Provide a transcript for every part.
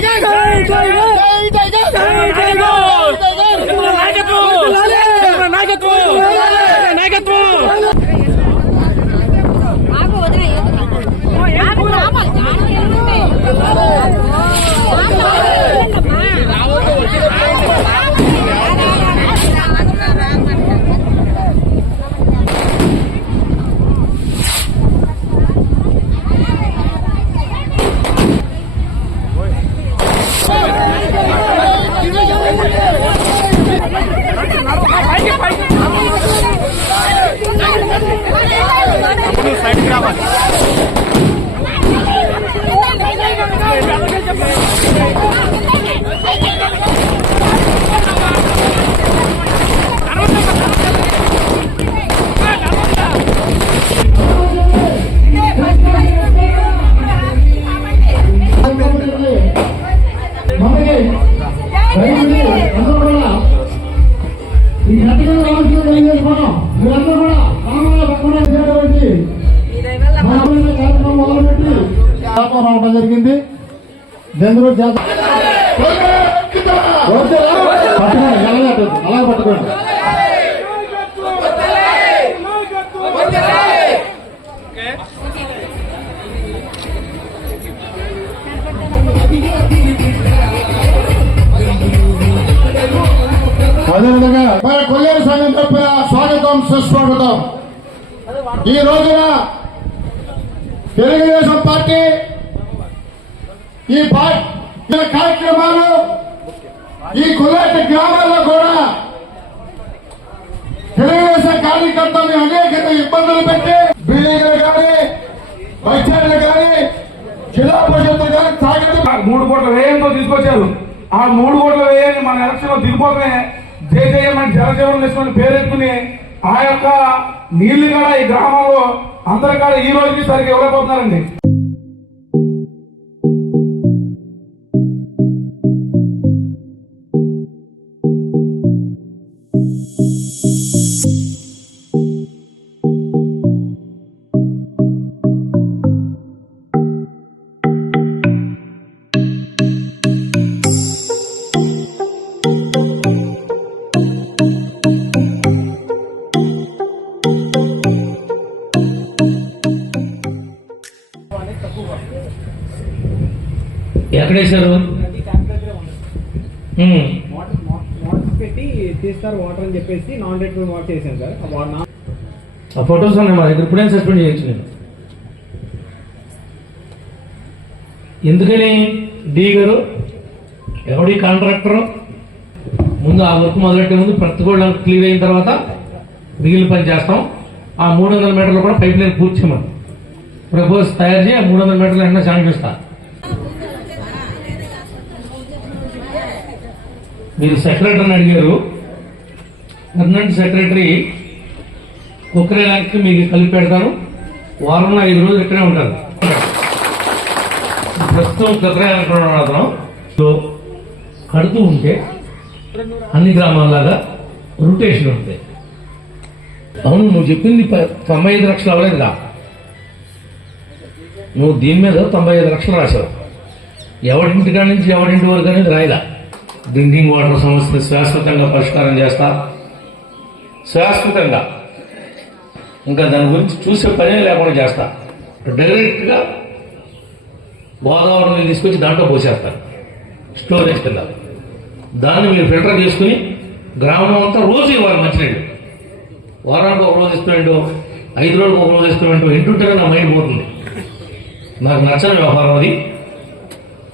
再来一个 అందరూ కూడా ఈ గట్టిగా రావాల్సిన మీరందరూ కూడా రామాల పక్కన కార్యక్రమం మొదలుపెట్టి రావడం జరిగింది. బెంగళూరు జాతర అదేవిధంగా మన కొల్లేరు సంఘం తరఫున స్వాగతం సుస్వాగతం. ఈ రోజున తెలుగుదేశం పార్టీ ఈ పార్టీ కార్యక్రమాలు ఈ కొల్లేటి గ్రామాల్లో కూడా తెలుగుదేశం కార్యకర్తల్ని అనేక ఇబ్బందులు పెట్టి బిల్డింగ్లు కానీ వైద్యాలు కానీ జిల్లా పరిషత్తులు కానీ తాగితే మూడు కోట్ల వ్యయంతో తీసుకొచ్చారు. ఆ మూడు కోట్ల వ్యయాన్ని మన ఎలక్షన్లో దిగిపోతే జయజయమని జలజీవనం తీసుకొని పేరెత్తుకుని ఆ యొక్క నీళ్ళు కూడా ఈ గ్రామంలో అందరి ఈ రోజుకి సరిగ్గా ఇవ్వలేకపోతున్నారండి. వాటర్ పెట్టి తీస్తారు వాటర్ అని చెప్పేసి నాన్ రేటబుల్ వాటర్ చేశాను సార్. ఆ ఫొటోస్ ఉన్నాయి మా దగ్గర. ఇప్పుడేం సస్పెండ్ చేయొచ్చు నేను? ఎందుకని? డి గారు ఎవడి కాంట్రాక్టర్ ముందు ఆ వర్క్ మొదలెట్టే ముందు ప్రతి కూడా క్లియర్ అయిన తర్వాత మిగిలిన పని చేస్తాం. ఆ మూడు వందల మీటర్లు కూడా పైప్ లైన్ పూర్తి చేయమని. ప్రపోజ్ తయారు చేయి ఆ మూడు వందల మీటర్లు వెంటనే శాంక్షన్ ఇస్తా మీరు సెక్రటరీని అడిగారు. పర్మనెంట్ సెక్రటరీ కుక్కరేలాకి మీకు కలిపి పెడతాను వారంలో ఐదు రోజులు ఇక్కడే ఉంటారు. ప్రస్తుతం కుక్కరేలాకడం కడుతూ ఉంటే అన్ని గ్రామాల్లాగా రొటేషన్ ఉంటాయి అవును నువ్వు చెప్పింది తొంభై ఐదు లక్షలు అవ్వలేదురా నువ్వు దీని మీద తొంభై ఐదు లక్షలు రాశావు. ఎవరింటి కాడి నుంచి ఎవరింటి వరకు అనేది రాయలా. డ్రింకింగ్ వాటర్ సమస్యను శాశ్వతంగా పరిష్కారం చేస్తా. శాశ్వతంగా. ఇంకా దాని గురించి చూసే పనే లేకుండా చేస్తా. డైరెక్ట్గా గోదావరి నీళ్ళు తీసుకొచ్చి దాంట్లో పోసేస్తారు స్టోరేజ్ కింద. దాన్ని మీరు ఫిల్టర్ చేసుకుని గ్రామం అంతా రోజు ఇవ్వాలి మంచినీళ్ళు. వారానికి ఒక రోజు ఇస్తున్నాడు ఐదు రోజులకు ఒక రోజు ఇస్తున్నాడు ఇంటుంటేనే నా మైండ్ పోతుంది. నాకు నచ్చని వ్యవహారం అది.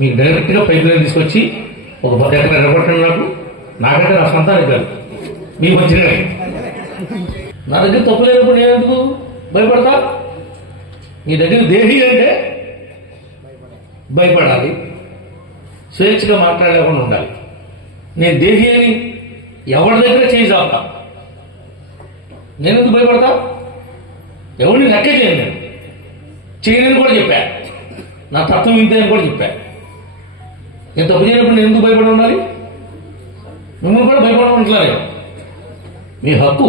మీకు డైరెక్ట్గా పైప్ లైన్ తీసుకొచ్చి ఒక పది ఎకరా ఎరగొట్టండి నాకు? నాకంటే నా సొంతానికి కాదు మీకు మంచిగా నా దగ్గర తప్పు లేనప్పుడు నేను ఎందుకు భయపడతా? మీ దగ్గర దేహి అంటే భయపడాలి. స్వేచ్ఛగా మాట్లాడలేకుండా ఉండాలి. నేను దేహి అని ఎవరి దగ్గర చేయి చాపుతా? నేను ఎందుకు భయపడతా? ఎవరిని లెక్క చేయను నేను. చేయనని కూడా చెప్పా. నా తత్వం ఇంతే అని కూడా చెప్పా. నేను తప్పు చేయనప్పుడు నేను ఎందుకు భయపడి ఉండాలి? మిమ్మల్ని కూడా భయపడడం ఉంటున్నారు మీ హక్కు.